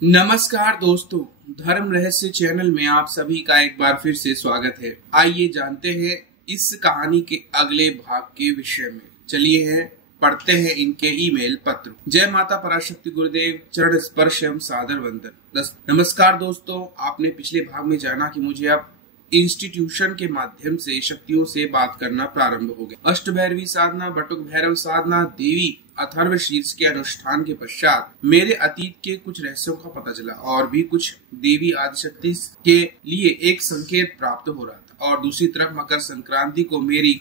नमस्कार दोस्तों, धर्म रहस्य चैनल में आप सभी का एक बार फिर से स्वागत है। आइए जानते हैं इस कहानी के अगले भाग के विषय में। चलिए पढ़ते हैं इनके ईमेल पत्र। जय माता पराशक्ति गुरुदेव, चरण स्पर्श एवं सादर वंदन। नमस्कार दोस्तों, आपने पिछले भाग में जाना कि मुझे अब इंस्टीट्यूशन के माध्यम से शक्तियों से बात करना प्रारंभ हो गया। अष्ट भैरवी साधना, बटुक भैरव साधना, देवी अथर्व शीर्ष के अनुष्ठान के पश्चात मेरे अतीत के कुछ रहस्यों का पता चला और भी कुछ देवी आदिशक्ति के लिए एक संकेत प्राप्त हो रहा था। और दूसरी तरफ मकर संक्रांति को मेरी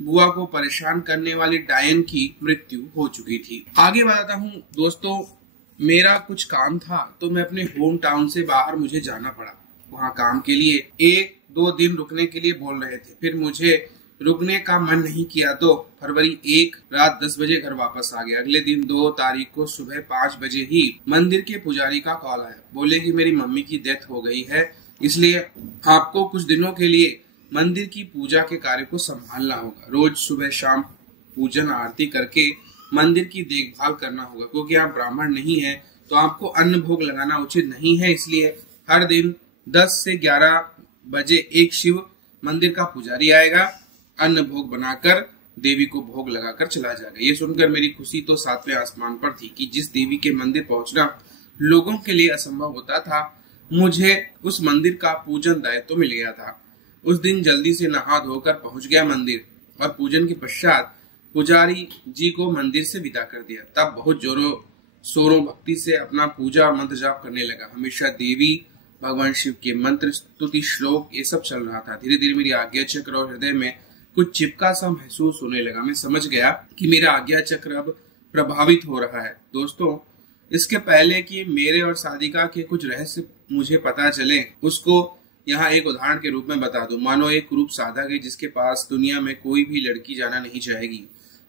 बुआ को परेशान करने वाली डायन की मृत्यु हो चुकी थी। आगे बताता हूँ दोस्तों, मेरा कुछ काम था तो मैं अपने होम टाउन से बाहर मुझे जाना पड़ा। वहाँ काम के लिए 1-2 दिन रुकने के लिए बोल रहे थे। फिर मुझे रुकने का मन नहीं किया तो फरवरी 1 रात 10 बजे घर वापस आ गया। अगले दिन 2 तारीख को सुबह 5 बजे ही मंदिर के पुजारी का कॉल आया। बोले कि मेरी मम्मी की डेथ हो गई है, इसलिए आपको कुछ दिनों के लिए मंदिर की पूजा के कार्य को संभालना होगा। रोज सुबह शाम पूजन आरती करके मंदिर की देखभाल करना होगा। क्योंकि आप ब्राह्मण नहीं है तो आपको अन्न भोग लगाना उचित नहीं है, इसलिए हर दिन 10 से 11 बजे एक शिव मंदिर का पुजारी आएगा, अन्न भोग बनाकर देवी को भोग लगाकर चला जाएगा। ये सुनकर मेरी खुशी तो 7वें आसमान पर थी कि जिस देवी के मंदिर पहुंचना लोगों के लिए असंभव होता था, मुझे उस मंदिर का पूजन दायित्व तो मिल गया था। उस दिन जल्दी से नहा धोकर पहुंच गया मंदिर और पूजन के पश्चात पुजारी जी को मंदिर से विदा कर दिया। तब बहुत जोरों शोरों भक्ति से अपना पूजा मंत्र जाप करने लगा। हमेशा देवी भगवान शिव के मंत्र, स्तुति, श्लोक ये सब चल रहा था। धीरे धीरे मेरी आज्ञा चक्र और हृदय में कुछ चिपका सा महसूस होने लगा। मैं समझ गया कि मेरा आज्ञा चक्र अब प्रभावित हो रहा है। दोस्तों, इसके पहले कि मेरे और साधिका के कुछ रहस्य मुझे पता चले, उसको यहाँ एक उदाहरण के रूप में बता दूं। मानो एक कुरूप साधक है जिसके पास दुनिया में कोई भी लड़की जाना नहीं चाहेगी,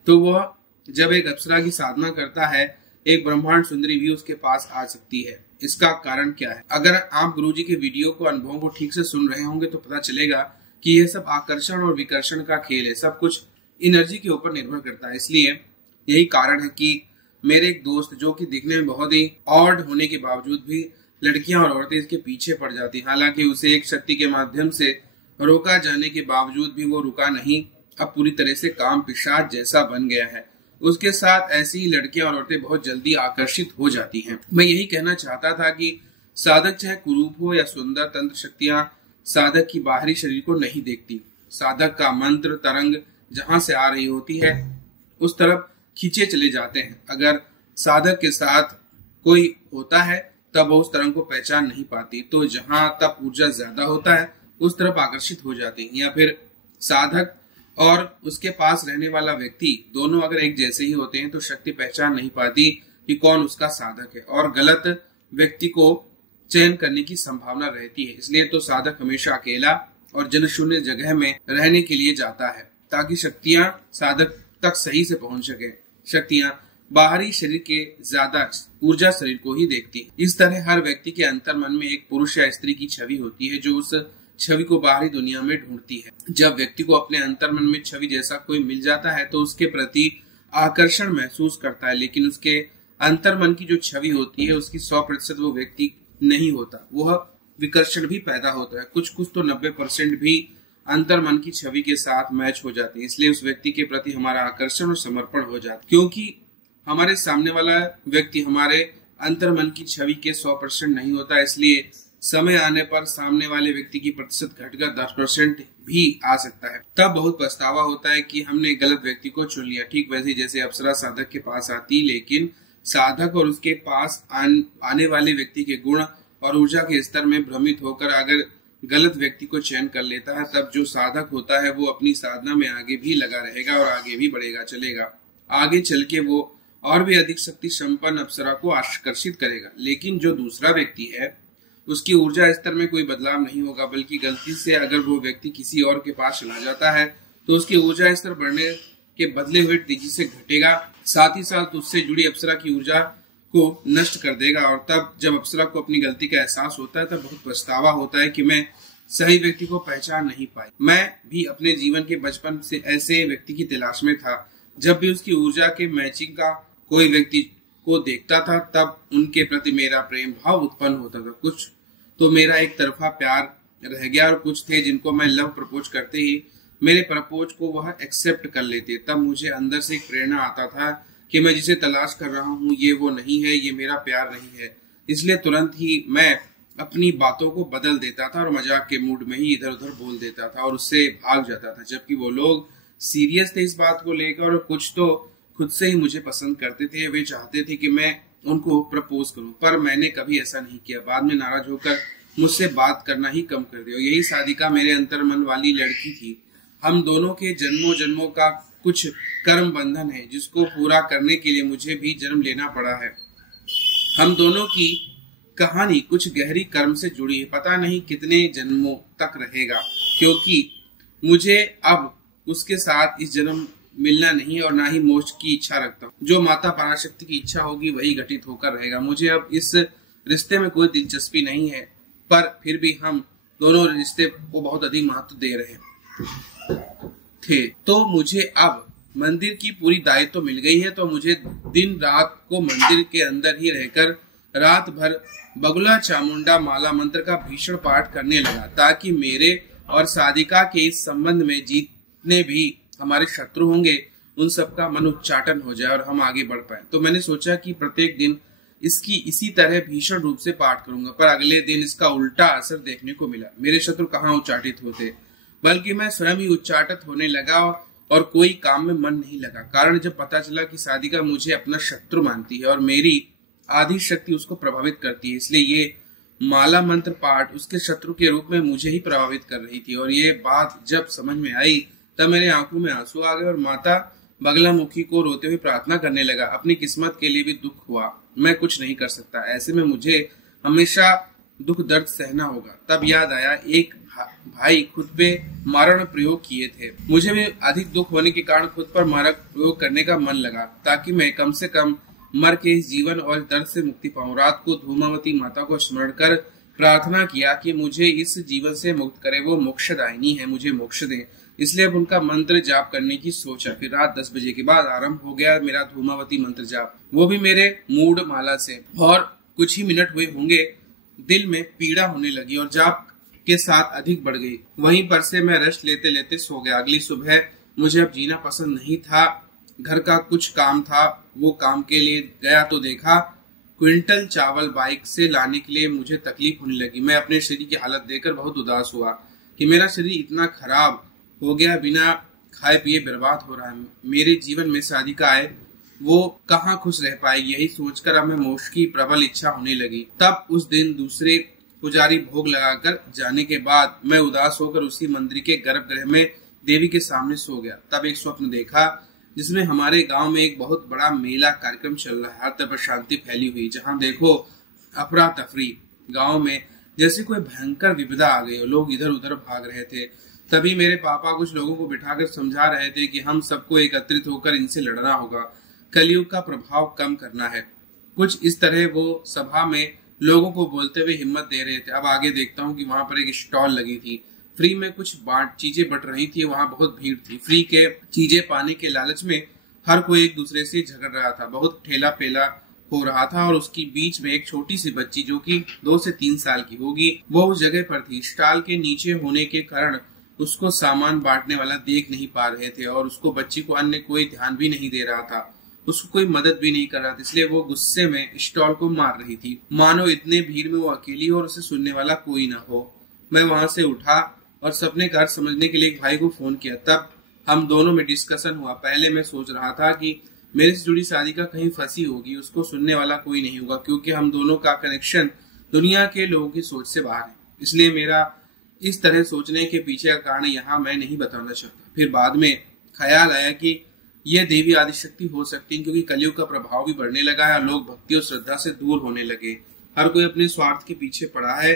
तो वह जब एक अप्सरा की साधना करता है, एक ब्रह्मांड सुंदरी भी उसके पास आ सकती है। इसका कारण क्या है? अगर आप गुरुजी के वीडियो को, अनुभवों को ठीक से सुन रहे होंगे तो पता चलेगा कि यह सब आकर्षण और विकर्षण का खेल है। सब कुछ एनर्जी के ऊपर निर्भर करता है। इसलिए यही कारण है कि मेरे एक दोस्त, जो कि दिखने में बहुत ही ऑड होने के बावजूद भी लड़कियां और औरतें इसके पीछे पड़ जाती। हालांकि उसे एक शक्ति के माध्यम से रोका जाने के बावजूद भी वो रुका नहीं। अब पूरी तरह से काम पिशाच जैसा बन गया है। उसके साथ ऐसी लड़कियां और औरतें बहुत जल्दी आकर्षित हो जाती हैं। मैं यही कहना चाहता था कि साधक चाहे कुरूप हो या सुंदर, तंत्र शक्तियां साधक की बाहरी शरीर को नहीं देखती। साधक का मंत्र तरंग जहां से आ रही होती है उस तरफ खींचे चले जाते हैं। अगर साधक के साथ कोई होता है तब वो उस तरंग को पहचान नहीं पाती, तो जहां तब ऊर्जा ज्यादा होता है उस तरफ आकर्षित हो जाते हैं। या फिर साधक और उसके पास रहने वाला व्यक्ति दोनों अगर एक जैसे ही होते हैं तो शक्ति पहचान नहीं पाती कि कौन उसका साधक है और गलत व्यक्ति को चयन करने की संभावना रहती है। इसलिए तो साधक हमेशा अकेला और जनशून्य जगह में रहने के लिए जाता है ताकि शक्तियां साधक तक सही से पहुंच सके। शक्तियां बाहरी शरीर के ज्यादा ऊर्जा शरीर को ही देखती है। इस तरह हर व्यक्ति के अंतर मन में एक पुरुष या स्त्री की छवि होती है जो उस छवि को बाहरी दुनिया में ढूंढती है। जब व्यक्ति को अपने अंतर मन में छवि जैसा कोई मिल जाता है तो उसके प्रति आकर्षण महसूस करता है, लेकिन उसके अंतर मन की जो छवि होती है उसकी 100% वो व्यक्ति नहीं होता। वह विकर्षण भी पैदा होता है। कुछ तो 90% भी अंतर मन की छवि के साथ मैच हो जाती है। इसलिए उस व्यक्ति के प्रति हमारा आकर्षण और समर्पण हो जाता है। क्योंकि हमारे सामने वाला व्यक्ति हमारे अंतर मन की छवि के 100% नहीं होता, इसलिए समय आने पर सामने वाले व्यक्ति की प्रतिशत घटकर 10% भी आ सकता है। तब बहुत पछतावा होता है कि हमने गलत व्यक्ति को चुन लिया। ठीक वैसे जैसे अप्सरा साधक के पास आती, लेकिन साधक और उसके पास आने वाले व्यक्ति के गुण और ऊर्जा के स्तर में भ्रमित होकर अगर गलत व्यक्ति को चयन कर लेता है, तब जो साधक होता है वो अपनी साधना में आगे भी लगा रहेगा और आगे भी बढ़ेगा चलेगा। आगे चल के वो और भी अधिक शक्ति संपन्न अप्सरा को आकर्षित करेगा। लेकिन जो दूसरा व्यक्ति है उसकी ऊर्जा स्तर में कोई बदलाव नहीं होगा, बल्कि गलती से अगर वो व्यक्ति किसी और के पास चला जाता है तो उसकी ऊर्जा स्तर बढ़ने के बदले हुए तेजी से घटेगा। साथ ही साथ उससे जुड़ी अप्सरा की ऊर्जा को नष्ट कर देगा। और तब जब अप्सरा को अपनी गलती का एहसास होता है तब बहुत पछतावा होता है कि मैं सही व्यक्ति को पहचान नहीं पाई। मैं भी अपने जीवन के बचपन से ऐसे व्यक्ति की तलाश में था। जब भी उसकी ऊर्जा के मैचिंग का कोई व्यक्ति को देखता था तब उनके प्रति मेरा प्रेम भाव उत्पन्न होता था। कुछ तो मेरा एक तरफा प्यार रह गया और कुछ थे जिनको मैं लव प्रपोज करते ही मेरे प्रपोज को वह एक्सेप्ट कर लेते। तब मुझे अंदर से एक प्रेरणा आता था कि मैं जिसे तलाश कर रहा हूँ ये वो नहीं है, ये मेरा प्यार नहीं है। इसलिए तुरंत ही मैं अपनी बातों को बदल देता था और मजाक के मूड में ही इधर उधर बोल देता था और उससे भाग जाता था, जबकि वो लोग सीरियस थे इस बात को लेकर और कुछ तो खुद से ही मुझे पसंद करते थे। वे चाहते थे कि मैं उनको प्रपोज करूं, पर मैंने कभी ऐसा नहीं किया। बाद में नाराज होकर मुझसे बात करना ही कम कर दिया। यही सादिका मेरे अंतर्मन वाली लड़की थी। हम दोनों के जन्मों जन्मों का कुछ कर्म बंधन है जिसको पूरा करने के लिए मुझे भी जन्म लेना पड़ा है। हम दोनों की कहानी कुछ गहरी कर्म से जुड़ी है, पता नहीं कितने जन्मों तक रहेगा, क्योंकि मुझे अब उसके साथ इस जन्म मिलना नहीं और ना ही मोक्ष की इच्छा रखता हूँ। जो माता पराशक्ति की इच्छा होगी वही घटित होकर रहेगा। मुझे अब इस रिश्ते में कोई दिलचस्पी नहीं है, पर फिर भी हम दोनों रिश्ते को बहुत अधिक महत्व दे रहे थे। तो मुझे अब मंदिर की पूरी दायित्व मिल गई है, तो मुझे दिन रात को मंदिर के अंदर ही रहकर रात भर बगुला चामुंडा माला मंत्र का भीषण पाठ करने लगा, ताकि मेरे और सादिका के इस संबंध में जितने भी हमारे शत्रु होंगे उन सबका मन उच्चाटन हो जाए और हम आगे बढ़ पाए। तो मैंने सोचा कि प्रत्येक दिन इसकी इसी तरह भीषण रूप से पाठ करूंगा, पर अगले दिन इसका उल्टा असर देखने को मिला। मेरे शत्रु कहाँ उच्चाटित होते, बल्कि मैं स्वयं ही उच्चाटित होने लगा और कोई काम में मन नहीं लगा। कारण जब पता चला कि सादिका मुझे अपना शत्रु मानती है और मेरी आधी शक्ति उसको प्रभावित करती है, इसलिए ये माला मंत्र पाठ उसके शत्रु के रूप में मुझे ही प्रभावित कर रही थी। और ये बात जब समझ में आई तब मेरे आंखों में आंसू आ गए और माता बगलामुखी को रोते हुए प्रार्थना करने लगा। अपनी किस्मत के लिए भी दुख हुआ, मैं कुछ नहीं कर सकता, ऐसे में मुझे हमेशा दुख दर्द सहना होगा। तब याद आया एक भाई खुद पे मारण प्रयोग किए थे। मुझे भी अधिक दुख होने के कारण खुद पर मारक प्रयोग करने का मन लगा, ताकि मैं कम से कम मर के इस जीवन और दर्द से मुक्ति पाऊं। रात को धूमावती माता को स्मरण कर प्रार्थना किया कि मुझे इस जीवन से मुक्त करे, वो मोक्षदायिनी है, मुझे मोक्ष दे। इसलिए अब उनका मंत्र जाप करने की सोचा। फिर रात 10 बजे के बाद आरंभ हो गया मेरा धूमावती मंत्र जाप, वो भी मेरे मूड माला से। और कुछ ही मिनट हुए होंगे दिल में पीड़ा होने लगी और जाप के साथ अधिक बढ़ गई। वहीं पर से मैं रेस्ट लेते लेते सो गया। अगली सुबह मुझे अब जीना पसंद नहीं था। घर का कुछ काम था, वो काम के लिए गया तो देखा क्विंटल चावल बाइक से लाने के लिए मुझे तकलीफ होने लगी। मैं अपने शरीर की हालत देखकर बहुत उदास हुआ कि मेरा शरीर इतना खराब हो गया, बिना खाए पिए बर्बाद हो रहा है। मेरे जीवन में सादिका आए, वो कहाँ खुश रह पाएगी, यही सोचकर अब मैं मोक्ष की प्रबल इच्छा होने लगी। तब उस दिन दूसरे पुजारी भोग लगाकर जाने के बाद मैं उदास होकर उसी मंदिर के गर्भगृह में देवी के सामने सो गया। तब एक स्वप्न देखा जिसमें हमारे गांव में एक बहुत बड़ा मेला कार्यक्रम चल रहा है। हर तरफ शांति फैली हुई, जहां देखो अफरा तफरी। गांव में जैसे कोई भयंकर विपदा आ गई, लोग इधर उधर भाग रहे थे। तभी मेरे पापा कुछ लोगों को बिठाकर समझा रहे थे कि हम सबको एकत्रित होकर इनसे लड़ना होगा, कलयुग का प्रभाव कम करना है। कुछ इस तरह वो सभा में लोगों को बोलते हुए हिम्मत दे रहे थे। अब आगे देखता हूँ कि वहां पर एक स्टॉल लगी थी, फ्री में कुछ चीजें बट रही थी। वहां बहुत भीड़ थी। फ्री के चीजें पाने के लालच में हर कोई एक दूसरे से झगड़ रहा था। बहुत ठेला पेला हो रहा था और उसकी बीच में एक छोटी सी बच्ची जो कि 2 से 3 साल की होगी, वो उस जगह पर थी। स्टॉल के नीचे होने के कारण उसको सामान बांटने वाला देख नहीं पा रहे थे और उसको बच्ची को अन्य कोई ध्यान भी नहीं दे रहा था, उसको कोई मदद भी नहीं कर रहा था। इसलिए वो गुस्से में स्टॉल को मार रही थी, मानो इतने भीड़ में वो अकेली और उसे सुनने वाला कोई ना हो। मैं वहां से उठा और सपने का अर्थ समझने के लिए एक भाई को फोन किया। तब हम दोनों में डिस्कशन हुआ। पहले मैं सोच रहा था कि मेरे से जुड़ी सादिका कहीं फंसी होगी, उसको सुनने वाला कोई नहीं होगा, क्योंकि हम दोनों का कनेक्शन दुनिया के लोगों की सोच से बाहर है। इसलिए मेरा इस तरह सोचने के पीछे का कारण यहाँ मैं नहीं बताना चाहता। फिर बाद में ख्याल आया कि यह देवी आदिशक्ति हो सकती है, क्योंकि कलयुग का प्रभाव भी बढ़ने लगा है और लोग भक्ति और श्रद्धा से दूर होने लगे। हर कोई अपने स्वार्थ के पीछे पड़ा है।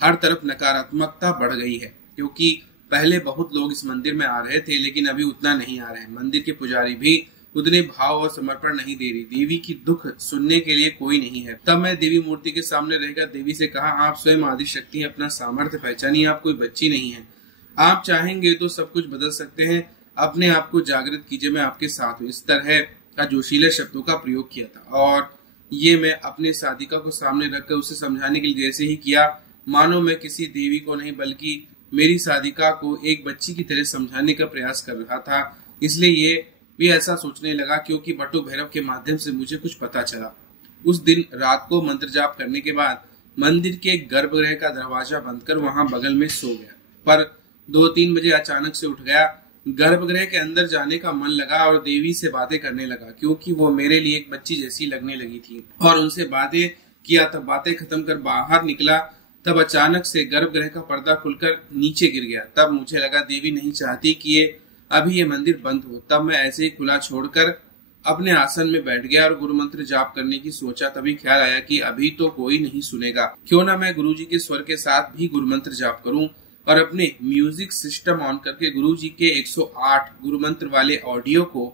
हर तरफ नकारात्मकता बढ़ गई है, क्योंकि पहले बहुत लोग इस मंदिर में आ रहे थे, लेकिन अभी उतना नहीं आ रहे हैं। मंदिर के पुजारी भी उतने भाव और समर्पण नहीं दे रही। देवी की दुख सुनने के लिए कोई नहीं है। तब मैं देवी मूर्ति के सामने रहकर देवी से कहा, आप स्वयं आदिशक्ति हैं, अपना सामर्थ्य पहचानिए, आप कोई बच्ची नहीं है। आप चाहेंगे तो सब कुछ बदल सकते हैं, अपने आप को जागृत कीजिए, मैं आपके साथ हूँ। इस तरह का जोशीले शब्दों का प्रयोग किया था और ये मैं अपने साधिका को सामने रखकर उसे समझाने के लिए जैसे ही किया, मानो मैं किसी देवी को नहीं बल्कि मेरी साधिका को एक बच्ची की तरह समझाने का प्रयास कर रहा था। इसलिए ये भी ऐसा सोचने लगा क्योंकि बटु भैरव के माध्यम से मुझे कुछ पता चला। उस दिन रात को मंत्र जाप करने के बाद मंदिर के गर्भगृह का दरवाजा बंद कर वहां बगल में सो गया, पर 2-3 बजे अचानक से उठ गया। गर्भगृह के अंदर जाने का मन लगा और देवी से बातें करने लगा क्योंकि वो मेरे लिए एक बच्ची जैसी लगने लगी थी, और उनसे बातें किया। तब बातें खत्म कर बाहर निकला, तब अचानक से गर्भगृह का पर्दा खुलकर नीचे गिर गया। तब मुझे लगा देवी नहीं चाहती कि ये मंदिर बंद हो। तब मैं ऐसे ही खुला छोड़कर अपने आसन में बैठ गया और गुरु मंत्र जाप करने की सोचा। तभी ख्याल आया कि अभी तो कोई नहीं सुनेगा, क्यों ना मैं गुरुजी के स्वर के साथ भी गुरु मंत्र जाप करूं। और अपने म्यूजिक सिस्टम ऑन करके गुरुजी के 108 गुरु मंत्र वाले ऑडियो को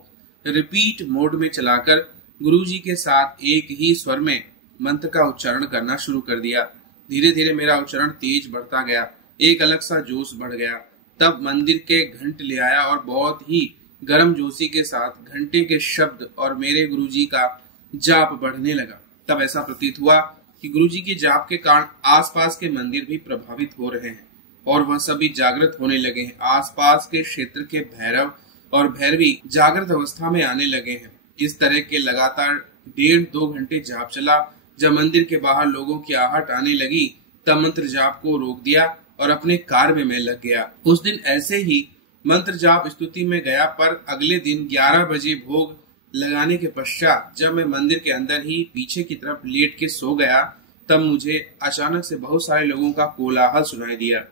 रिपीट मोड में चलाकर गुरुजी के साथ एक ही स्वर में मंत्र का उच्चारण करना शुरू कर दिया। धीरे धीरे मेरा उच्चारण तेज बढ़ता गया, एक अलग सा जोश बढ़ गया। तब मंदिर के घंट ले आया और बहुत ही गर्म जोशी के साथ घंटे के शब्द और मेरे गुरुजी का जाप बढ़ने लगा। तब ऐसा प्रतीत हुआ कि गुरुजी के जाप के कारण आसपास के मंदिर भी प्रभावित हो रहे हैं और वह सभी जागृत होने लगे हैं। आसपास के क्षेत्र के भैरव और भैरवी जागृत अवस्था में आने लगे हैं। इस तरह के लगातार 1.5-2 घंटे जाप चला। जब मंदिर के बाहर लोगों की आहट आने लगी तब मंत्र जाप को रोक दिया और अपने कार्य में लग गया। उस दिन ऐसे ही मंत्र जाप स्तुति में गया, पर अगले दिन 11 बजे भोग लगाने के पश्चात जब मैं मंदिर के अंदर ही पीछे की तरफ लेट के सो गया, तब मुझे अचानक से बहुत सारे लोगों का कोलाहल सुनाई दिया।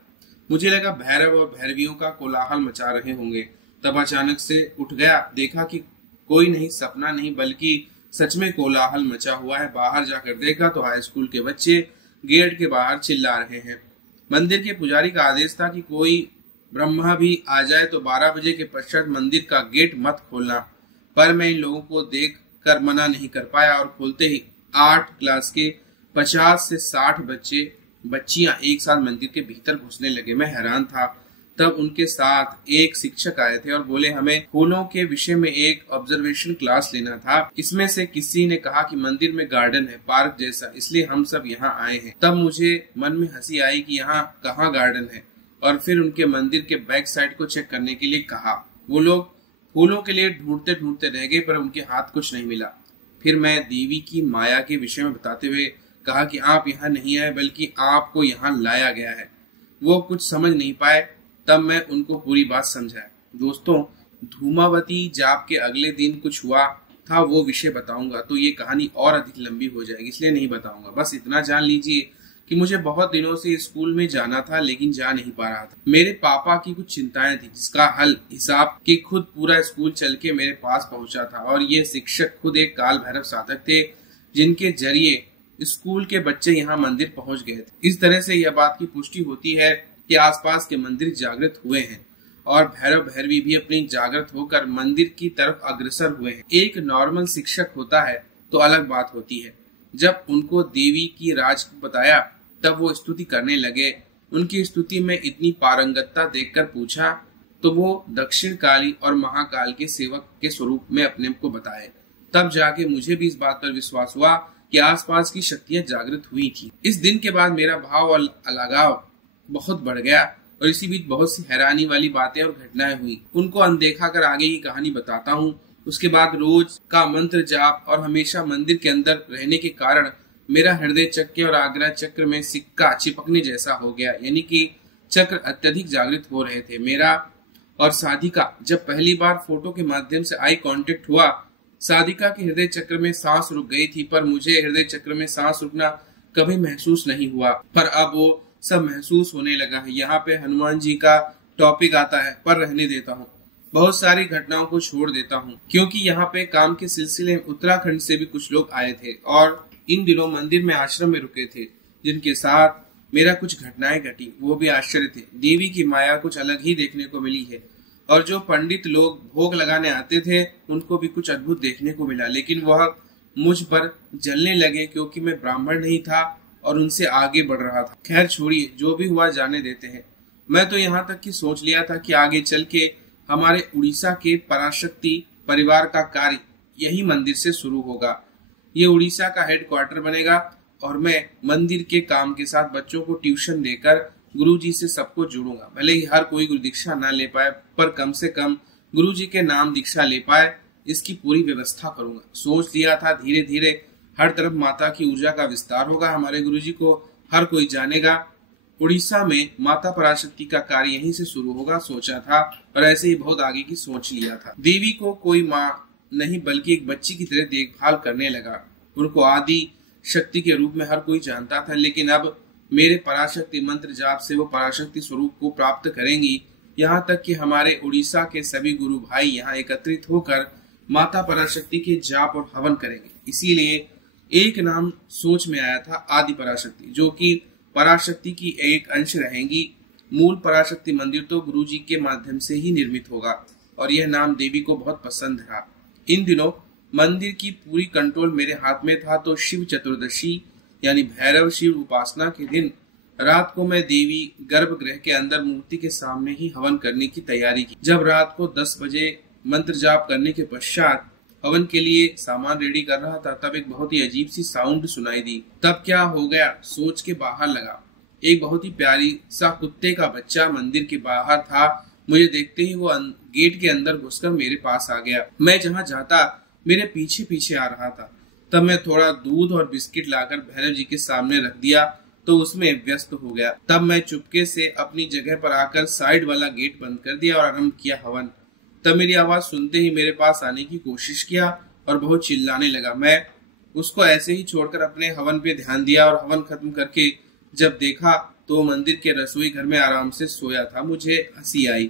मुझे लगा भैरव और भैरवियों का कोलाहल मचा रहे होंगे। तब अचानक से उठ गया, देखा कि कोई नहीं, सपना नहीं बल्कि सच में कोलाहल मचा हुआ है। बाहर जाकर देखा तो हाई स्कूल के बच्चे गेट के बाहर चिल्ला रहे हैं। मंदिर के पुजारी का आदेश था कि कोई ब्रह्मा भी आ जाए तो 12 बजे के पश्चात मंदिर का गेट मत खोलना, पर मैं इन लोगों को देख कर मना नहीं कर पाया और खोलते ही 8 क्लास के 50 से 60 बच्चियां एक साथ मंदिर के भीतर घुसने लगे। मैं हैरान था। तब उनके साथ एक शिक्षक आए थे और बोले हमें फूलों के विषय में एक ऑब्जर्वेशन क्लास लेना था। इसमें से किसी ने कहा कि मंदिर में गार्डन है, पार्क जैसा, इसलिए हम सब यहाँ आए हैं। तब मुझे मन में हंसी आई कि यहाँ कहाँ गार्डन है, और फिर उनके मंदिर के बैक साइड को चेक करने के लिए कहा। वो लोग फूलों के लिए ढूंढते ढूंढते रह गए, पर उनके हाथ कुछ नहीं मिला। फिर मैं देवी की माया के विषय में बताते हुए कहा कि आप यहाँ नहीं आए बल्कि आपको यहाँ लाया गया है। वो कुछ समझ नहीं पाए। तब मैं उनको पूरी बात समझाया। दोस्तों, धूमावती जाप के अगले दिन कुछ हुआ था, वो विषय बताऊंगा तो ये कहानी और अधिक लंबी हो जाएगी, इसलिए नहीं बताऊंगा। बस इतना जान लीजिए कि मुझे बहुत दिनों से स्कूल में जाना था लेकिन जा नहीं पा रहा था। मेरे पापा की कुछ चिंताएं थी जिसका हल हिसाब के खुद पूरा स्कूल चल के मेरे पास पहुंचा था, और ये शिक्षक खुद एक काल भैरव साधक थे जिनके जरिए स्कूल के बच्चे यहाँ मंदिर पहुंच गए थे। इस तरह से यह बात की पुष्टि होती है कि आसपास के मंदिर जागृत हुए हैं और भैरव भैरवी भी अपनी जागृत होकर मंदिर की तरफ अग्रसर हुए हैं। एक नॉर्मल शिक्षक होता है तो अलग बात होती है। जब उनको देवी की राज बताया तब वो स्तुति करने लगे। उनकी स्तुति में इतनी पारंगतता देखकर पूछा तो वो दक्षिण काली और महाकाल के सेवक के स्वरूप में अपने को बताए। तब जाके मुझे भी इस बात पर विश्वास हुआ कि आसपास की शक्तियां जागृत हुई थी। इस दिन के बाद मेरा भाव और अलगाव बहुत बढ़ गया और इसी बीच बहुत सी हैरानी वाली बातें और घटनाएं हुई। उनको अनदेखा कर आगे की कहानी बताता हूँ। उसके बाद रोज का मंत्र जाप और हमेशा मंदिर के अंदर रहने के कारण मेरा हृदय चक्र और आग्रा चक्र में सिक्का चिपकने जैसा हो गया, यानी कि चक्र अत्यधिक जागृत हो रहे थे। मेरा और साधिका जब पहली बार फोटो के माध्यम से आई कांटेक्ट हुआ, साधिका के हृदय चक्र में सांस रुक गई थी, पर मुझे हृदय चक्र में सांस रुकना कभी महसूस नहीं हुआ, पर अब वो सब महसूस होने लगा है। यहाँ पे हनुमान जी का टॉपिक आता है, पर रहने देता हूँ। बहुत सारी घटनाओं को छोड़ देता हूँ क्योंकि यहाँ पे काम के सिलसिले में उत्तराखंड से भी कुछ लोग आए थे और इन दिनों मंदिर में आश्रम में रुके थे, जिनके साथ मेरा कुछ घटनाएं घटी। वो भी आश्चर्य थे। देवी की माया कुछ अलग ही देखने को मिली है, और जो पंडित लोग भोग लगाने आते थे उनको भी कुछ अद्भुत देखने को मिला, लेकिन वह मुझ पर जलने लगे क्योंकि मैं ब्राह्मण नहीं था और उनसे आगे बढ़ रहा था। खैर छोड़िए, जो भी हुआ जाने देते हैं। मैं तो यहाँ तक की सोच लिया था कि आगे चल के हमारे उड़ीसा के पराशक्ति परिवार का कार्य यही मंदिर से शुरू होगा। ये उड़ीसा का हेडक्वार्टर बनेगा और मैं मंदिर के काम के साथ बच्चों को ट्यूशन देकर गुरुजी से सबको जोड़ूंगा। भले ही हर कोई गुरु दीक्षा ना ले पाए, पर कम से कम गुरुजी के नाम दीक्षा ले पाए, इसकी पूरी व्यवस्था करूंगा। सोच लिया था धीरे धीरे हर तरफ माता की ऊर्जा का विस्तार होगा, हमारे गुरुजी को हर कोई जानेगा। उड़ीसा में माता पराशक्ति का कार्य यहीं से शुरू होगा सोचा था, पर ऐसे ही बहुत आगे की सोच लिया था। देवी को कोई माँ नहीं बल्कि एक बच्ची की तरह देखभाल करने लगा। उनको आदि शक्ति के रूप में हर कोई जानता था, लेकिन अब मेरे पराशक्ति मंत्र जाप से वो पराशक्ति स्वरूप को प्राप्त करेंगी। यहाँ तक कि हमारे उड़ीसा के सभी गुरु भाई यहाँ एकत्रित होकर माता पराशक्ति के जाप और हवन करेंगे। इसीलिए एक नाम सोच में आया था, आदि पराशक्ति, जो कि पराशक्ति की एक अंश रहेंगी। मूल पराशक्ति मंदिर तो गुरुजी के माध्यम से ही निर्मित होगा और यह नाम देवी को बहुत पसंद रहा। इन दिनों मंदिर की पूरी कंट्रोल मेरे हाथ में था, तो शिव चतुर्दशी यानी भैरव शिव उपासना के दिन रात को मैं देवी गर्भगृह के अंदर मूर्ति के सामने ही हवन करने की तैयारी की। जब रात को 10 बजे मंत्र जाप करने के पश्चात हवन के लिए सामान रेडी कर रहा था, तब एक बहुत ही अजीब सी साउंड सुनाई दी। तब क्या हो गया सोच के बाहर लगा। एक बहुत ही प्यारी सा कुत्ते का बच्चा मंदिर के बाहर था। मुझे देखते ही वो गेट के अंदर घुसकर मेरे पास आ गया। मैं जहाँ जाता मेरे पीछे पीछे आ रहा था। तब मैं थोड़ा दूध और बिस्किट लाकर भैरव जी के सामने रख दिया तो उसमें व्यस्त हो गया। तब मैं चुपके से अपनी जगह पर आकर साइड वाला गेट बंद कर दिया और आरंभ किया हवन। तब मेरी आवाज सुनते ही मेरे पास आने की कोशिश किया और बहुत चिल्लाने लगा। मैं उसको ऐसे ही छोड़कर अपने हवन पे ध्यान दिया और हवन खत्म करके जब देखा तो मंदिर के रसोई घर में आराम से सोया था। मुझे हंसी आई।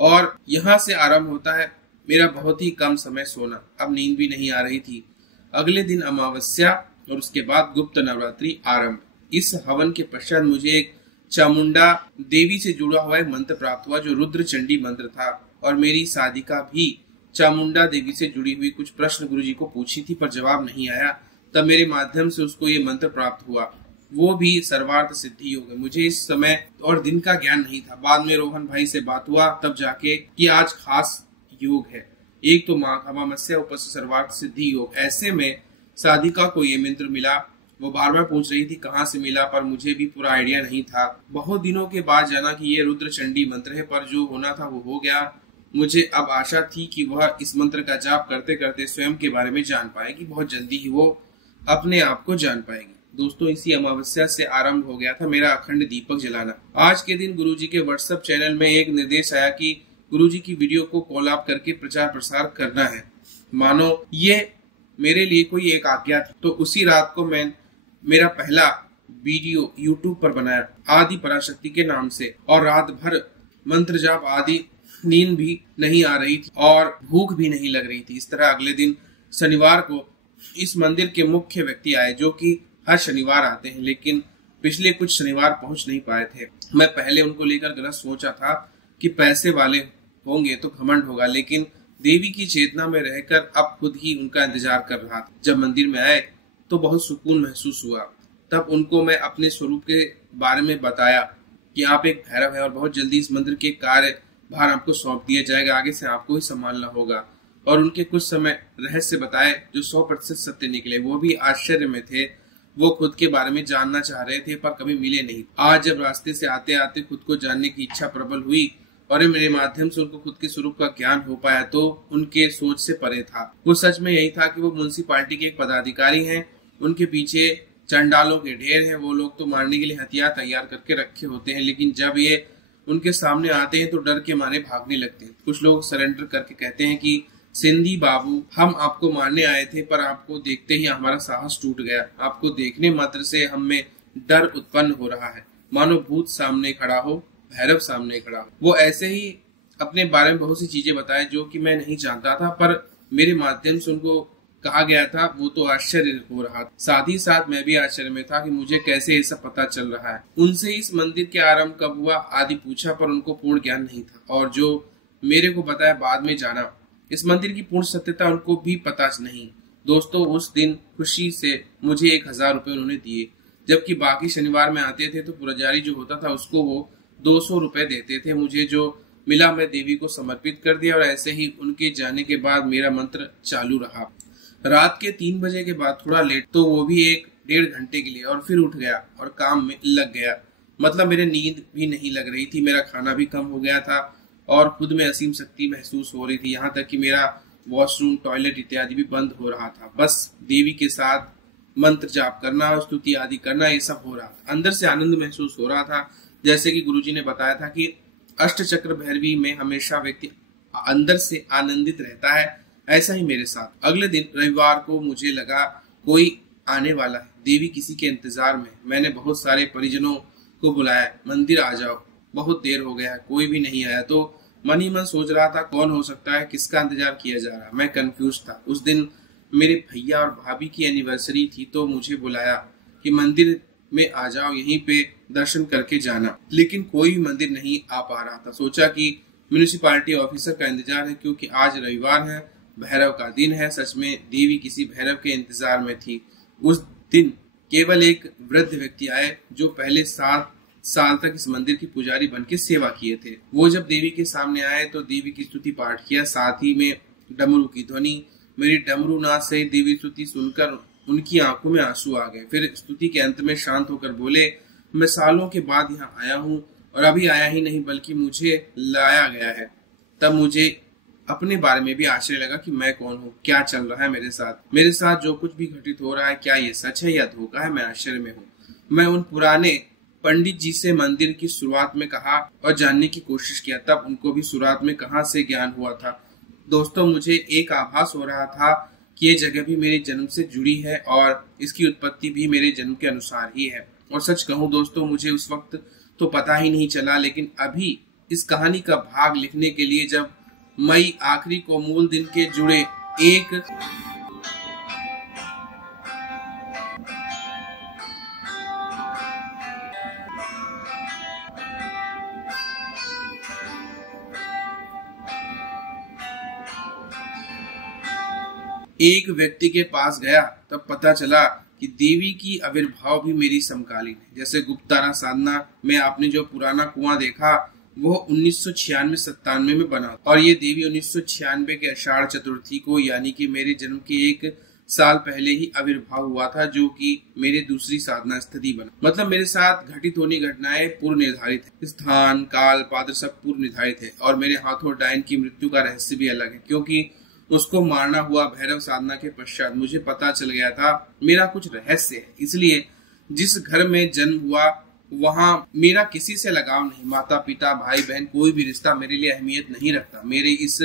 और यहाँ से आरंभ होता है मेरा बहुत ही कम समय सोना। अब नींद भी नहीं आ रही थी। अगले दिन अमावस्या और उसके बाद गुप्त नवरात्रि आरंभ। इस हवन के पश्चात मुझे एक चामुंडा देवी से जुड़ा हुआ एक मंत्र प्राप्त हुआ जो रुद्र चंडी मंत्र था, और मेरी साधिका भी चामुंडा देवी से जुड़ी हुई कुछ प्रश्न गुरुजी को पूछी थी, पर जवाब नहीं आया। तब मेरे माध्यम से उसको ये मंत्र प्राप्त हुआ, वो भी सर्वार्थ सिद्धि हो गई। मुझे इस समय और दिन का ज्ञान नहीं था। बाद में रोहन भाई से बात हुआ तब जाके कि आज खास योग है, एक तो माघ अमावस्या ऊपर से सर्वार्थ सिद्धि योग। ऐसे में साधिका को ये मंत्र मिला। वो बार बार पूछ रही थी कहाँ से मिला, पर मुझे भी पूरा आइडिया नहीं था। बहुत दिनों के बाद जाना कि ये रुद्र चंडी मंत्र है, पर जो होना था वो हो गया। मुझे अब आशा थी कि वह इस मंत्र का जाप करते करते स्वयं के बारे में जान पाएगी। बहुत जल्दी ही वो अपने आप को जान पाएगी। दोस्तों, इसी अमावस्या से आरंभ हो गया था मेरा अखंड दीपक जलाना। आज के दिन गुरुजी के व्हाट्सएप चैनल में एक निर्देश आया कि गुरुजी की वीडियो को कोलैब करके प्रचार प्रसार करना है, मानो ये मेरे लिए कोई एक आज्ञा थी। तो उसी रात को मैं मेरा पहला वीडियो YouTube पर बनाया आदि पराशक्ति के नाम से, और रात भर मंत्र जाप आदि। नींद भी नहीं आ रही थी और भूख भी नहीं लग रही थी। इस तरह अगले दिन शनिवार को इस मंदिर के मुख्य व्यक्ति आए, जो कि हर शनिवार आते हैं, लेकिन पिछले कुछ शनिवार पहुंच नहीं पाए थे। मैं पहले उनको लेकर गलत सोचा था कि पैसे वाले होंगे तो घमंड होगा, लेकिन देवी की चेतना में रहकर अब खुद ही उनका इंतजार कर रहा था। जब मंदिर में आए तो बहुत सुकून महसूस हुआ। तब उनको मैं अपने स्वरूप के बारे में बताया कि आप एक भैरव है और बहुत जल्दी इस मंदिर के कार्य भार आपको सौंप दिया जाएगा, आगे से आपको ही संभालना होगा। और उनके कुछ समय रहस्य बताए जो 100% सत्य निकले। वो भी आश्चर्य में थे। वो खुद के बारे में जानना चाह रहे थे पर कभी मिले नहीं। आज जब रास्ते से आते आते खुद को जानने की इच्छा प्रबल हुई और मेरे माध्यम से उनको खुद के स्वरूप का ज्ञान हो पाया, तो उनके सोच से परे था। वो सच में यही था कि वो म्युनिसिपालिटी के एक पदाधिकारी हैं। उनके पीछे चंडालों के ढेर हैं। वो लोग तो मारने के लिए हथियार तैयार करके रखे होते हैं, लेकिन जब ये उनके सामने आते हैं तो डर के मारे भागने लगते हैं। कुछ लोग सरेंडर करके कहते हैं कि सिंधी बाबू, हम आपको मारने आए थे, पर आपको देखते ही हमारा साहस टूट गया। आपको देखने मात्र से हम में डर उत्पन्न हो रहा है, मानो भूत सामने खड़ा हो, भैरव सामने खड़ा हो। वो ऐसे ही अपने बारे में बहुत सी चीजें बताए जो कि मैं नहीं जानता था, पर मेरे माध्यम से उनको कहा गया था। वो तो आश्चर्य हो रहा था, साथ ही साथ मैं भी आश्चर्य में था कि मुझे कैसे ये सब पता चल रहा है। उनसे इस मंदिर के आरंभ कब हुआ आदि पूछा, पर उनको पूर्ण ज्ञान नहीं था, और जो मेरे को बताया बाद में जाना। इस मंदिर की पूर्ण सत्यता उनको भी पता नहीं। दोस्तों, उस दिन खुशी से मुझे 1000 रुपए उन्होंने दिए, जबकि बाकी शनिवार में आते थे तो पुजारी जो होता था उसको वो 200 रुपए देते थे। मुझे जो मिला मैं देवी को समर्पित कर दिया, और ऐसे ही उनके जाने के बाद मेरा मंत्र चालू रहा। रात के 3 बजे के बाद थोड़ा लेट, तो वो भी 1-1.5 घंटे के लिए, और फिर उठ गया और काम में लग गया। मतलब मेरे नींद भी नहीं लग रही थी, मेरा खाना भी कम हो गया था और खुद में असीम शक्ति महसूस हो रही थी। यहाँ तक कि मेरा वॉशरूम, टॉयलेट इत्यादि भी बंद हो रहा था। बस देवी के साथ मंत्र जाप करना, स्तुति आदि करना, ये सब हो रहा था। अंदर से आनंद महसूस हो रहा था। जैसे कि गुरुजी ने बताया था कि अष्टचक्र भैरवी में हमेशा व्यक्ति अंदर से आनंदित रहता है, ऐसा ही मेरे साथ। अगले दिन रविवार को मुझे लगा कोई आने वाला है। देवी किसी के इंतजार में। मैंने बहुत सारे परिजनों को बुलाया, मंदिर आ जाओ, बहुत देर हो गया है। कोई भी नहीं आया तो मन ही मन सोच रहा था कौन हो सकता है, किसका इंतजार किया जा रहा है। मैं कंफ्यूज था। उस दिन मेरे भैया और भाभी की एनिवर्सरी थी, तो मुझे बुलाया कि मंदिर में आ जाओ, यहीं पे दर्शन करके जाना। लेकिन कोई भी मंदिर नहीं आ पा रहा था। सोचा कि म्यूनिसिपालिटी ऑफिसर का इंतजार है, क्योंकि आज रविवार है, भैरव का दिन है। सच में देवी किसी भैरव के इंतजार में थी। उस दिन केवल एक वृद्ध व्यक्ति आए जो पहले 7 साल तक इस मंदिर की पुजारी बन के सेवा किए थे। वो जब देवी के सामने आए तो देवी की स्तुति पाठ किया, साथ ही में डमरू की ध्वनि। मेरी डमरू नाद से देवी स्तुति सुनकर उनकी आंखों में आंसू आ गए। फिर स्तुति के अंत में शांत होकर बोले, मैं सालों के बाद यहाँ आया हूँ, और अभी आया ही नहीं बल्कि मुझे लाया गया है। तब मुझे अपने बारे में भी आश्चर्य लगा कि मैं कौन हूँ, क्या चल रहा है मेरे साथ जो कुछ भी घटित हो रहा है, क्या ये सच है या धोखा है। मैं आश्चर्य में हूँ। मैं उन पुराने पंडित जी से मंदिर की शुरुआत में कहा और जानने की कोशिश किया, तब उनको भी शुरुआत में कहाँ से ज्ञान हुआ था। दोस्तों, मुझे एक आभास हो रहा था कि ये जगह भी मेरे जन्म से जुड़ी है और इसकी उत्पत्ति भी मेरे जन्म के अनुसार ही है। और सच कहूँ दोस्तों, मुझे उस वक्त तो पता ही नहीं चला, लेकिन अभी इस कहानी का भाग लिखने के लिए जब मई आखिरी को मूल दिन के जुड़े एक व्यक्ति के पास गया, तब पता चला कि देवी की आविर्भाव भी मेरी समकालीन है। जैसे गुप्तारा साधना में आपने जो पुराना कुआं देखा, वो 1996-97 में बना, और ये देवी 1996 के आषाढ़ चतुर्थी को, यानी कि मेरे जन्म के 1 साल पहले ही आविर्भाव हुआ था, जो कि मेरे दूसरी साधना स्थिति बना। मतलब मेरे साथ घटित होनी घटनाएं पूर्व निर्धारित है, स्थान, काल, पात्र सब पूर्व निर्धारित है। और मेरे हाथों डायन की मृत्यु का रहस्य भी अलग है, क्योंकि उसको मारना हुआ भैरव साधना के पश्चात मुझे पता चल गया था मेरा कुछ रहस्य है। इसलिए जिस घर में जन्म हुआ वहां मेरा किसी से लगाव नहीं। माता पिता, भाई बहन, कोई भी रिश्ता मेरे लिए अहमियत नहीं रखता। मेरे इस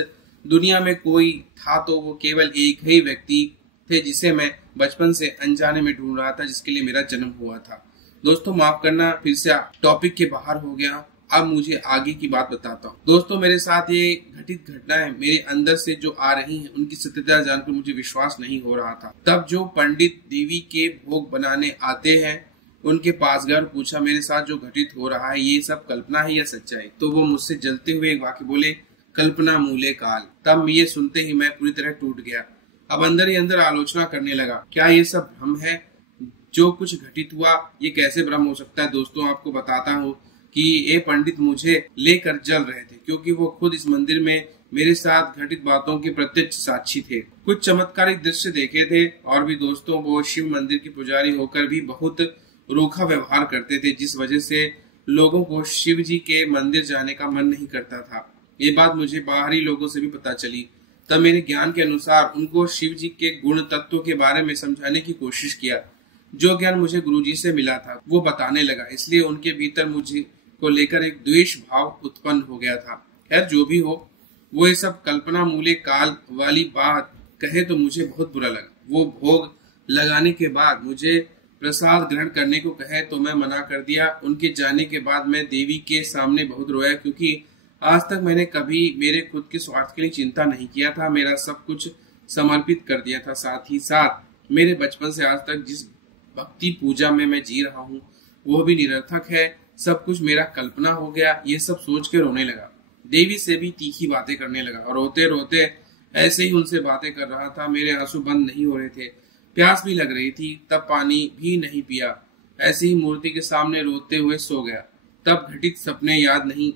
दुनिया में कोई था तो वो केवल एक ही व्यक्ति थे, जिसे मैं बचपन से अनजाने में ढूंढ रहा था, जिसके लिए मेरा जन्म हुआ था। दोस्तों, माफ करना, फिर से टॉपिक के बाहर हो गया। अब मुझे आगे की बात बताता हूँ। दोस्तों, मेरे साथ ये घटित घटनाएं मेरे अंदर से जो आ रही हैं, उनकी सत्यता जानकर मुझे विश्वास नहीं हो रहा था। तब जो पंडित देवी के भोग बनाने आते हैं, उनके पास गए और पूछा, मेरे साथ जो घटित हो रहा है ये सब कल्पना है या सच्चाई? तो वो मुझसे जलते हुए एक वाक्य बोले, कल्पना मूले काल। तब ये सुनते ही मैं पूरी तरह टूट गया। अब अंदर ही अंदर आलोचना करने लगा, क्या ये सब भ्रम है? जो कुछ घटित हुआ ये कैसे भ्रम हो सकता है? दोस्तों, आपको बताता हूँ कि ये पंडित मुझे लेकर जल रहे थे, क्योंकि वो खुद इस मंदिर में मेरे साथ घटित बातों के प्रत्यक्ष साक्षी थे। कुछ चमत्कारिक दृश्य देखे थे। और भी दोस्तों, वो शिव मंदिर की पुजारी होकर भी बहुत रूखा व्यवहार करते थे, जिस वजह से लोगों को शिव जी के मंदिर जाने का मन नहीं करता था। ये बात मुझे बाहरी लोगों से भी पता चली। तब मेरे ज्ञान के अनुसार उनको शिव जी के गुण तत्वों के बारे में समझाने की कोशिश किया। जो ज्ञान मुझे गुरुजी से मिला था वो बताने लगा, इसलिए उनके भीतर मुझे को लेकर एक द्वेष भाव उत्पन्न हो गया था। खैर, जो भी हो, वो ये सब कल्पना मूले काल वाली बात कहे तो मुझे बहुत बुरा लगा। वो भोग लगाने के बाद मुझे प्रसाद ग्रहण करने को कहे तो मैं मना कर दिया। उनके जाने के बाद मैं देवी के सामने बहुत रोया, क्योंकि आज तक मैंने कभी मेरे खुद के स्वार्थ के लिए चिंता नहीं किया था। मेरा सब कुछ समर्पित कर दिया था। साथ ही साथ मेरे बचपन से आज तक जिस भक्ति पूजा में मैं जी रहा हूँ वो भी निरर्थक है। सब कुछ मेरा कल्पना हो गया। ये सब सोच के रोने लगा। देवी से भी तीखी बातें करने लगा और रोते रोते ऐसे ही उनसे बातें कर रहा था। मेरे आंसू बंद नहीं हो रहे थे, प्यास भी लग रही थी, तब पानी भी नहीं पिया। ऐसे ही मूर्ति के सामने रोते हुए सो गया। तब घटित सपने याद नहीं,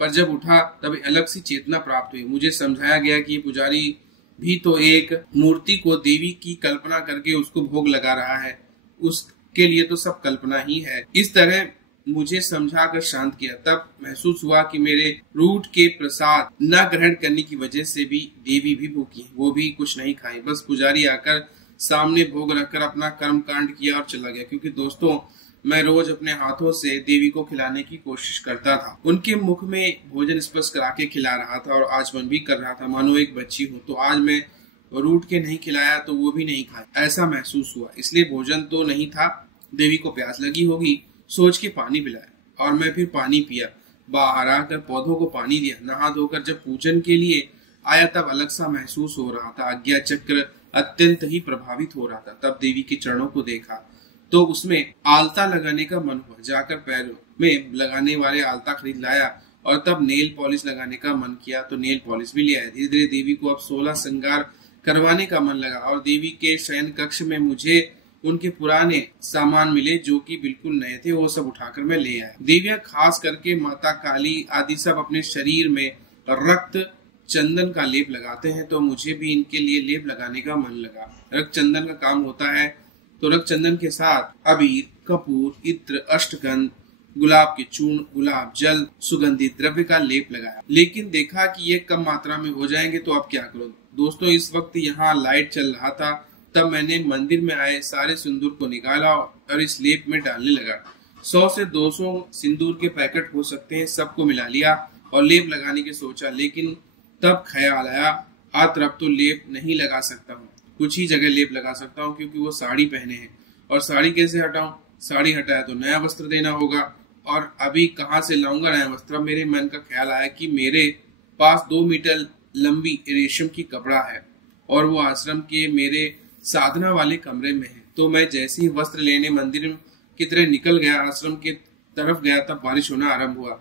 पर जब उठा तब अलग सी चेतना प्राप्त हुई। मुझे समझाया गया कि पुजारी भी तो एक मूर्ति को देवी की कल्पना करके उसको भोग लगा रहा है, उसके लिए तो सब कल्पना ही है। इस तरह मुझे समझाकर शांत किया। तब महसूस हुआ कि मेरे रूट के प्रसाद न ग्रहण करने की वजह से भी देवी भी भूखी, वो भी कुछ नहीं खाई। बस पुजारी आकर सामने भोग रखकर अपना कर्म कांड किया और चला गया। क्योंकि दोस्तों, मैं रोज अपने हाथों से देवी को खिलाने की कोशिश करता था। उनके मुख में भोजन स्पर्श करा के खिला रहा था और आचमन भी कर रहा था, मानो एक बच्ची हूँ। तो आज मैं रूट के नहीं खिलाया तो वो भी नहीं खाया, ऐसा महसूस हुआ। इसलिए भोजन तो नहीं था, देवी को प्यास लगी होगी, सोच के पानी पिलाया और मैं फिर पानी पिया। बाहर आकर पौधों को पानी दिया। नहा धोकर जब पूजन के लिए आया तब अलग सा महसूस हो रहा था। आज्ञा चक्र अत्यंत ही प्रभावित हो रहा था। तब देवी के चरणों को देखा तो उसमें आलता लगाने का मन हुआ। जाकर पैरों में लगाने वाले आलता खरीद लाया और तब नेल पॉलिश लगाने का मन किया तो नेल पॉलिश भी ले आया। धीरे धीरे देवी को अब 16 श्रृंगार करवाने का मन लगा और देवी के शयन कक्ष में मुझे उनके पुराने सामान मिले जो कि बिल्कुल नए थे, वो सब उठाकर मैं ले आया। देवियां खास करके माता काली आदि सब अपने शरीर में रक्त चंदन का लेप लगाते हैं, तो मुझे भी इनके लिए लेप लगाने का मन लगा। रक्त चंदन का काम होता है तो रक्त चंदन के साथ अबीर, कपूर, इत्र, अष्टगंध, गुलाब के चूर्ण, गुलाब जल, सुगंधित द्रव्य का लेप लगाया। लेकिन देखा कि ये कम मात्रा में हो जाएंगे तो अब क्या करूं। दोस्तों, इस वक्त यहाँ लाइट चल रहा था। तब मैंने मंदिर में आए सारे सिंदूर को निकाला और इस लेप में डालने लगा। 100 से 200 सिंदूर के पैकेट हो सकते हैं, सबको मिला लिया और लेप लगाने की सोचा। लेकिन तब ख्याल आया, अब तो लेप नहीं लगा सकता हूँ, कुछ ही जगह लेप लगा सकता हूँ क्योंकि वो साड़ी पहने हैं और साड़ी कैसे हटाऊं। साड़ी हटाया तो नया वस्त्र देना होगा और अभी कहाँ से लाऊंगा नया वस्त्र। मेरे मन का ख्याल आया कि मेरे पास 2 मीटर लंबी रेशम की कपड़ा है और वो आश्रम के मेरे साधना वाले कमरे में है। तो मैं जैसे ही वस्त्र लेने मंदिर की तरह निकल गया, आश्रम के तरफ गया, तब बारिश होना आरंभ हुआ,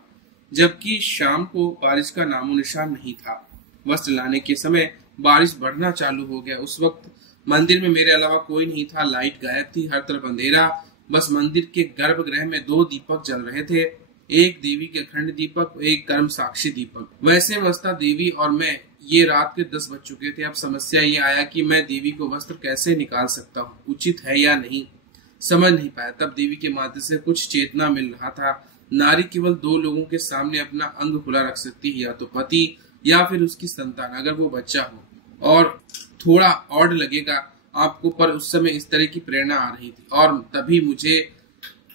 जबकि शाम को बारिश का नामो निशान नहीं था। वस्त्र लाने के समय बारिश बढ़ना चालू हो गया। उस वक्त मंदिर में मेरे अलावा कोई नहीं था, लाइट गायब थी, हर तरफ अंधेरा। बस मंदिर के गर्भगृह में 2 दीपक जल रहे थे, एक देवी के अखंड दीपक, एक कर्म साक्षी दीपक। वैसे अवस्था देवी और मैं, ये रात के 10 बज चुके थे। अब समस्या ये आया कि मैं देवी को वस्त्र कैसे निकाल सकता हूँ, उचित है या नहीं, समझ नहीं पाया। तब देवी के माध्यम से कुछ चेतना मिल रहा था। नारी केवल 2 लोगों के सामने अपना अंग खुला रख सकती है, या तो पति या फिर उसकी संतान, अगर वो बच्चा हो। और थोड़ा ऑड लगेगा आपको, पर उस समय इस तरह की प्रेरणा आ रही थी और तभी मुझे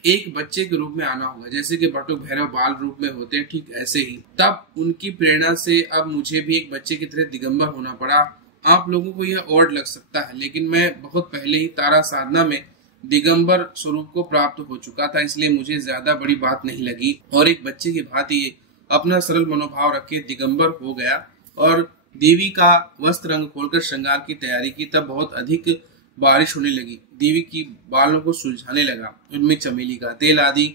एक बच्चे के रूप में आना होगा, जैसे कि बटुक भैरव बाल रूप में होते हैं, ठीक ऐसे ही। तब उनकी प्रेरणा से अब मुझे भी एक बच्चे की तरह दिगंबर होना पड़ा। आप लोगों को यह ऑड लग सकता है, लेकिन मैं बहुत पहले ही तारा साधना में दिगंबर स्वरूप को प्राप्त हो चुका था, इसलिए मुझे ज्यादा बड़ी बात नहीं लगी और एक बच्चे की भांति अपना सरल मनोभाव रखे दिगंबर हो गया और देवी का वस्त्र रंग खोलकर श्रृंगार की तैयारी की। तब बहुत अधिक बारिश होने लगी। देवी की बालों को सुलझाने लगा, उनमें चमेली का तेल आदि,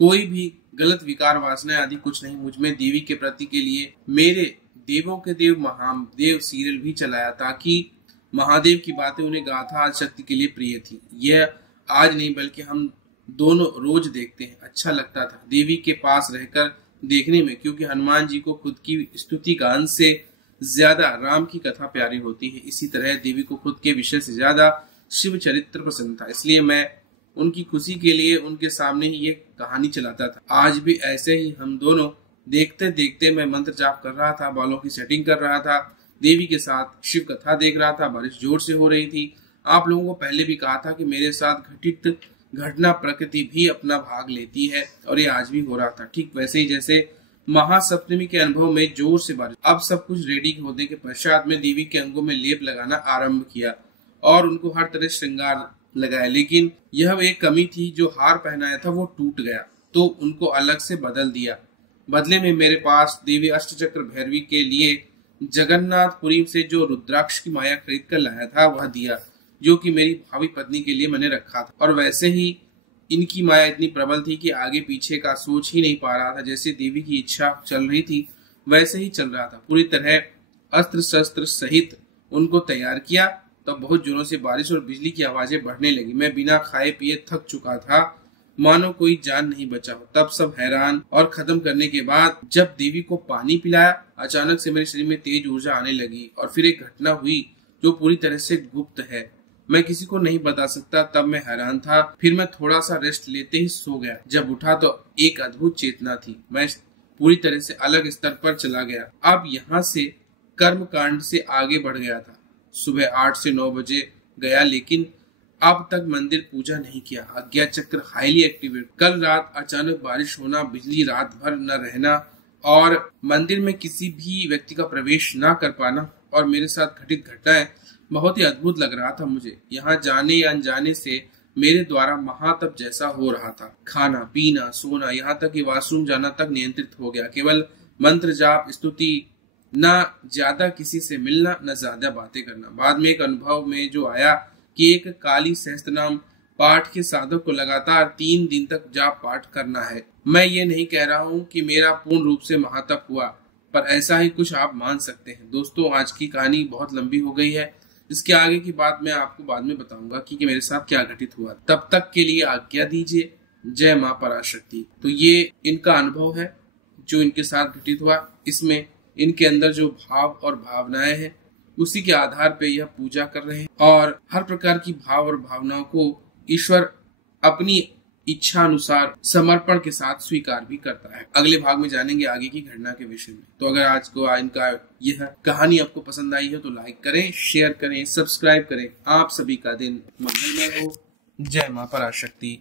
कोई भी गलत विकार वासना आदि कुछ नहीं। मुझमें देवी के प्रति के लिए मेरे देवों के देव महादेव सीरियल भी चलाया, ताकि महादेव की बातें उन्हें गाथा आज शक्ति के लिए प्रिय थी। यह आज नहीं बल्कि हम दोनों रोज देखते हैं। अच्छा लगता था देवी के पास रहकर देखने में, क्योंकि हनुमान जी को खुद की स्तुति गान से ज्यादा राम की कथा प्यारी होती है। इसी तरह देवी को खुद के विषय से ज्यादा शिव चरित्र पसंद था, इसलिए मैं उनकी खुशी के लिए उनके सामने ही ये कहानी चलाता था। आज भी ऐसे ही हम दोनों देखते देखते मैं मंत्र जाप कर रहा था, बालों की सेटिंग कर रहा था, देवी के साथ शिव कथा देख रहा था। बारिश जोर से हो रही थी। आप लोगों को पहले भी कहा था कि मेरे साथ घटित घटना प्रकृति भी अपना भाग लेती है और ये आज भी हो रहा था, ठीक वैसे ही जैसे महासप्तमी के अनुभव में जोर से बारिश। अब सब कुछ रेडी होने के पश्चात में देवी के अंगों में लेप लगाना आरंभ किया और उनको हर तरह श्रृंगार लगाया। लेकिन यह एक कमी थी, जो हार पहनाया था वो टूट गया, तो उनको अलग से बदल दिया। बदले में मेरे पास देवी अष्टचक्र भैरवी के लिए जगन्नाथपुरी से जो रुद्राक्ष की माया खरीद कर लाया था वह दिया, जो कि मेरी भावी पत्नी के लिए मैंने रखा था। और वैसे ही इनकी माया इतनी प्रबल थी कि आगे पीछे का सोच ही नहीं पा रहा था। जैसे देवी की इच्छा चल रही थी वैसे ही चल रहा था। पूरी तरह अस्त्र शस्त्र सहित उनको तैयार किया। तब बहुत जोरों से बारिश और बिजली की आवाजें बढ़ने लगी। मैं बिना खाए पिए थक चुका था। मानो कोई जान नहीं बचा हो। तब सब हैरान और खत्म करने के बाद जब देवी को पानी पिलाया, अचानक से मेरे शरीर में तेज ऊर्जा आने लगी और फिर एक घटना हुई जो पूरी तरह से गुप्त है, मैं किसी को नहीं बता सकता। तब मैं हैरान था, फिर मैं थोड़ा सा रेस्ट लेते ही सो गया। जब उठा तो एक अद्भुत चेतना थी, मैं पूरी तरह से अलग स्तर पर चला गया। अब यहाँ से कर्म कांड से आगे बढ़ गया था। सुबह 8 से 9 बजे गया, लेकिन अब तक मंदिर पूजा नहीं किया। आज्ञा चक्र हाईली एक्टिवेट। कल रात अचानक बारिश होना, बिजली रात भर न रहना और मंदिर में किसी भी व्यक्ति का प्रवेश न कर पाना और मेरे साथ घटित घटनाएं बहुत ही अद्भुत लग रहा था मुझे। यहाँ जाने या अनजाने से मेरे द्वारा महातप जैसा हो रहा था। खाना पीना सोना, यहाँ तक कि वॉशरूम जाना तक नियंत्रित हो गया। केवल मंत्र जाप स्तुति, न ज्यादा किसी से मिलना, न ज्यादा बातें करना। बाद में एक अनुभव में जो आया कि एक काली सहस्त्रनाम पाठ के साधक को लगातार 3 दिन तक जाप पाठ करना है। मैं ये नहीं कह रहा हूँ कि मेरा पूर्ण रूप से महातप हुआ, पर ऐसा ही कुछ आप मान सकते हैं। दोस्तों, आज की कहानी बहुत लंबी हो गई है। इसके आगे की बात मैं आपको बाद में बताऊंगा कि मेरे साथ क्या घटित हुआ। तब तक के लिए आज्ञा दीजिए। जय मां पराशक्ति। तो ये इनका अनुभव है जो इनके साथ घटित हुआ। इसमें इनके अंदर जो भाव और भावनाएं हैं उसी के आधार पे यह पूजा कर रहे हैं और हर प्रकार की भाव और भावनाओं को ईश्वर अपनी इच्छा अनुसार समर्पण के साथ स्वीकार भी करता है। अगले भाग में जानेंगे आगे की घटना के विषय में। तो अगर आज को इनका यह कहानी आपको पसंद आई हो तो लाइक करें, शेयर करें, सब्सक्राइब करें। आप सभी का दिन मंगलमय हो। जय मां पराशक्ति।